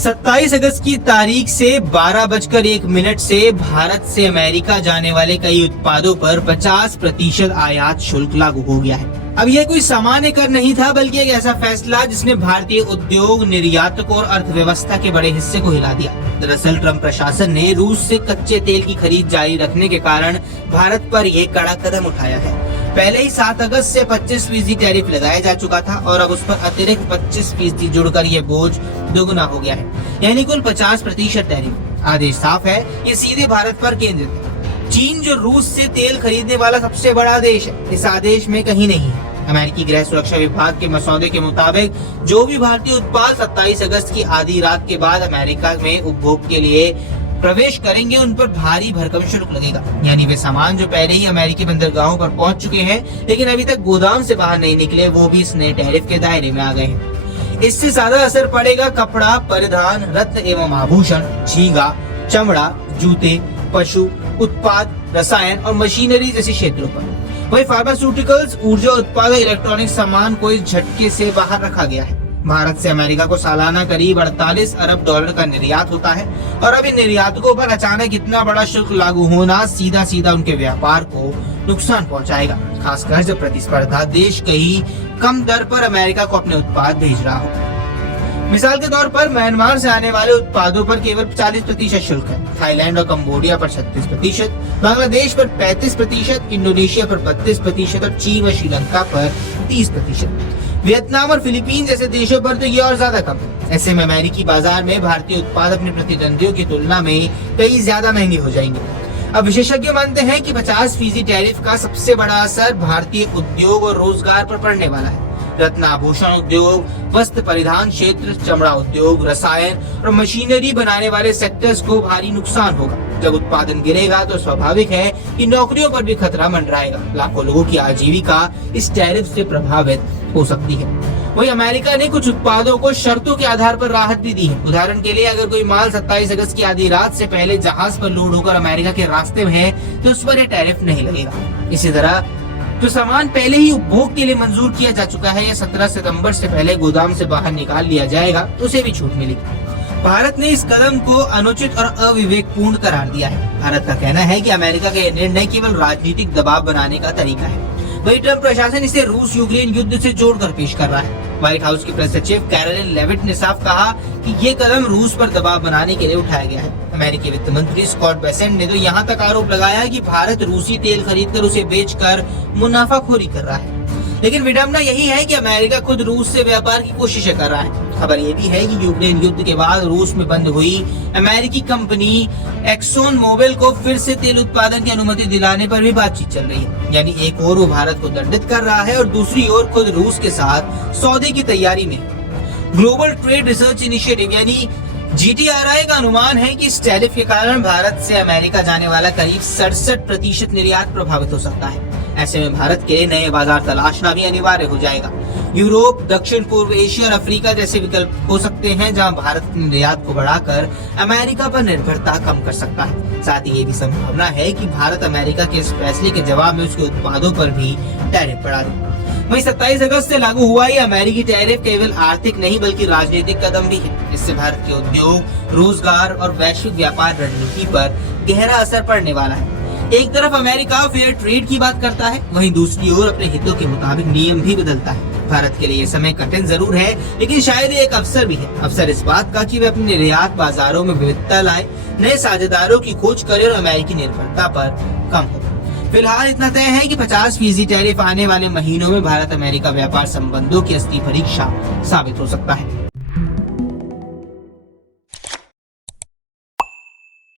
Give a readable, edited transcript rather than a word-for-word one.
27 अगस्त की तारीख से 12:01 से भारत से अमेरिका जाने वाले कई उत्पादों पर 50% आयात शुल्क लागू हो गया है। अब यह कोई सामान्य कर नहीं था, बल्कि एक ऐसा फैसला जिसने भारतीय उद्योग, निर्यातकों और अर्थव्यवस्था के बड़े हिस्से को हिला दिया। दरअसल ट्रम्प प्रशासन ने रूस से कच्चे तेल की खरीद जारी रखने के कारण भारत पर यह कड़ा कदम उठाया है। पहले ही 7 अगस्त से 25% टैरिफ लगाया जा चुका था और अब उस पर अतिरिक्त 25% जुड़कर ये बोझ दोगुना हो गया है, यानी कुल 50% टैरिफ। आदेश साफ है, ये सीधे भारत पर केंद्रित है। चीन जो रूस से तेल खरीदने वाला सबसे बड़ा देश है, इस आदेश में कहीं नहीं है। अमेरिकी गृह सुरक्षा विभाग के मसौदे के मुताबिक जो भी भारतीय उत्पाद 27 अगस्त की आधी रात के बाद अमेरिका में उपभोग के लिए प्रवेश करेंगे, उन पर भारी भरकम शुल्क लगेगा। यानी वे सामान जो पहले ही अमेरिकी बंदरगाहों पर पहुंच चुके हैं लेकिन अभी तक गोदाम से बाहर नहीं निकले, वो भी इस नए टैरिफ के दायरे में आ गए हैं। इससे ज्यादा असर पड़ेगा कपड़ा, परिधान, रत्न एवं आभूषण, झींगा, चमड़ा, जूते, पशु उत्पाद, रसायन और मशीनरी जैसे क्षेत्रों पर। वही फार्मास्यूटिकल्स, ऊर्जा उत्पाद और इलेक्ट्रॉनिक सामान को इस झटके से बाहर रखा गया है। भारत से अमेरिका को सालाना करीब 48 अरब डॉलर का निर्यात होता है और अब इन निर्यातकों पर अचानक इतना बड़ा शुल्क लागू होना सीधा सीधा उनके व्यापार को नुकसान पहुंचाएगा, खासकर जब प्रतिस्पर्धा देश कहीं कम दर पर अमेरिका को अपने उत्पाद भेज रहा हो। मिसाल के तौर पर म्यांमार से आने वाले उत्पादों पर केवल 40% शुल्क है, थाईलैंड और कंबोडिया पर 36%, बांग्लादेश पर 35%, इंडोनेशिया पर 32% और चीन व श्रीलंका पर 30%। वियतनाम और फिलीपीन जैसे देशों पर तो ये और ज्यादा कम है। ऐसे में अमेरिकी बाजार में भारतीय उत्पाद अपने प्रतिद्वंदियों की तुलना में कई ज्यादा महंगे हो जाएंगे। अब विशेषज्ञ मानते हैं कि 50% टैरिफ का सबसे बड़ा असर भारतीय उद्योग और रोजगार पर पड़ने वाला है। रत्न आभूषण उद्योग, वस्त्र परिधान क्षेत्र, चमड़ा उद्योग, रसायन और मशीनरी बनाने वाले सेक्टर्स को भारी नुकसान होगा। जब उत्पादन गिरेगा तो स्वाभाविक है कि नौकरियों पर भी खतरा मंडराएगा। लाखों लोगों की आजीविका इस टैरिफ से प्रभावित हो सकती है। वही अमेरिका ने कुछ उत्पादों को शर्तों के आधार पर राहत भी दी है। उदाहरण के लिए अगर कोई माल 27 अगस्त की आधी रात से पहले जहाज पर लोड होकर अमेरिका के रास्ते में है तो उस पर यह टैरिफ नहीं लगेगा। इसी तरह जो सामान पहले ही उपभोग के लिए मंजूर किया जा चुका है या 17 सितंबर से पहले गोदाम से बाहर निकाल लिया जाएगा, उसे भी छूट मिलेगी। भारत ने इस कदम को अनुचित और अविवेकपूर्ण करार दिया है। भारत का कहना है कि अमेरिका का यह निर्णय केवल राजनीतिक दबाव बनाने का तरीका है। वही ट्रम्प प्रशासन इसे रूस यूक्रेन युद्ध से जोड़कर पेश कर रहा है। व्हाइट हाउस की प्रेस सचिव कैरोलिन लेविट ने साफ कहा कि ये कदम रूस पर दबाव बनाने के लिए उठाया गया है। अमेरिकी वित्त मंत्री स्कॉट बेसेंट ने तो यहाँ तक आरोप लगाया कि भारत रूसी तेल खरीदकर उसे बेचकर मुनाफाखोरी कर रहा है। लेकिन विडंबना यही है कि अमेरिका खुद रूस से व्यापार की कोशिशें कर रहा है। खबर ये भी है कि यूक्रेन युद्ध के बाद रूस में बंद हुई अमेरिकी कंपनी एक्सोन मोबिल को फिर से तेल उत्पादन की अनुमति दिलाने पर भी बातचीत चल रही है। यानी एक ओर वो भारत को दंडित कर रहा है और दूसरी ओर खुद रूस के साथ सौदे की तैयारी में। ग्लोबल ट्रेड रिसर्च इनिशिएटिव यानी GTRI का अनुमान है कि इस टैरिफ के कारण भारत से अमेरिका जाने वाला करीब 67% निर्यात प्रभावित हो सकता है। ऐसे में भारत के लिए नए बाजार तलाशना भी अनिवार्य हो जाएगा। यूरोप, दक्षिण पूर्व एशिया और अफ्रीका जैसे विकल्प हो सकते हैं जहां भारत निर्यात को बढ़ाकर अमेरिका पर निर्भरता कम कर सकता है। साथ ही ये भी संभावना है कि भारत अमेरिका के इस फैसले के जवाब में उसके उत्पादों पर भी टैरिफ बढ़ा दे। वहीं 27 अगस्त से लागू हुआ ये अमेरिकी टैरिफ केवल आर्थिक नहीं बल्कि राजनीतिक कदम भी है। इससे भारत के उद्योग, रोजगार और वैश्विक व्यापार रणनीति पर गहरा असर पड़ने वाला है। एक तरफ अमेरिका फेयर ट्रेड की बात करता है, वहीं दूसरी ओर अपने हितों के मुताबिक नियम भी बदलता है। भारत के लिए ये समय कठिन जरूर है, लेकिन शायद ये एक अवसर भी है। अवसर इस बात का कि वे अपने निर्यात बाजारों में विविधता लाए, नए साझेदारों की खोज करे और अमेरिकी निर्भरता पर कम हो। फिलहाल इतना तय है कि 50% टैरिफ आने वाले महीनों में भारत अमेरिका व्यापार संबंधों की असली परीक्षा साबित हो सकता है।